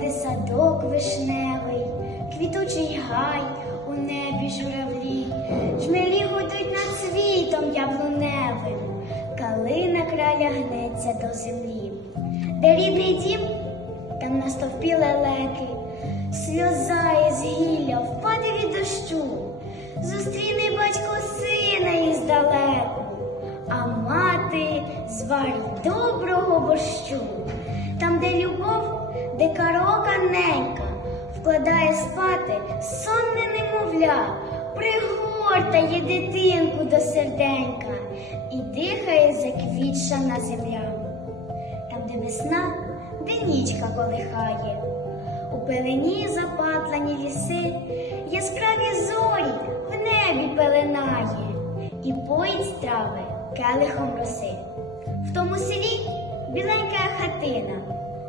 де садок вишневий, квітучий гай у небі журавлі, жмелі гудуть над світом яблуневим, калина краля гнеться до землі. Де рідний дім, там на стовпі лелеки, сльоза із гілля впаде від дощу, зустріне батько сина іздалеку, а мати зварить доброго борщу. Вкладає спати сонне немовля, пригортає дитинку до серденька і дихає заквітшана земля. Там, де весна, де нічка колихає, у пелені запатлані ліси, яскраві зорі в небі пеленає, і поїть трави келихом роси. В тому селі біленька хатина,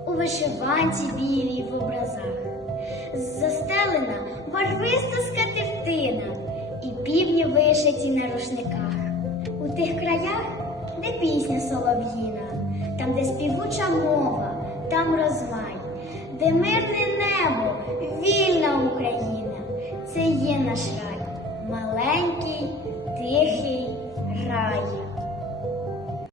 у вишиванці білій в образах, застелена барвиста скатертина, і півні вишиті на рушниках. У тих краях, де пісня солов'їна, там, де співуча мова, там розмай, де мирне небо, вільна Україна. Це є наш рай, маленький, тихий.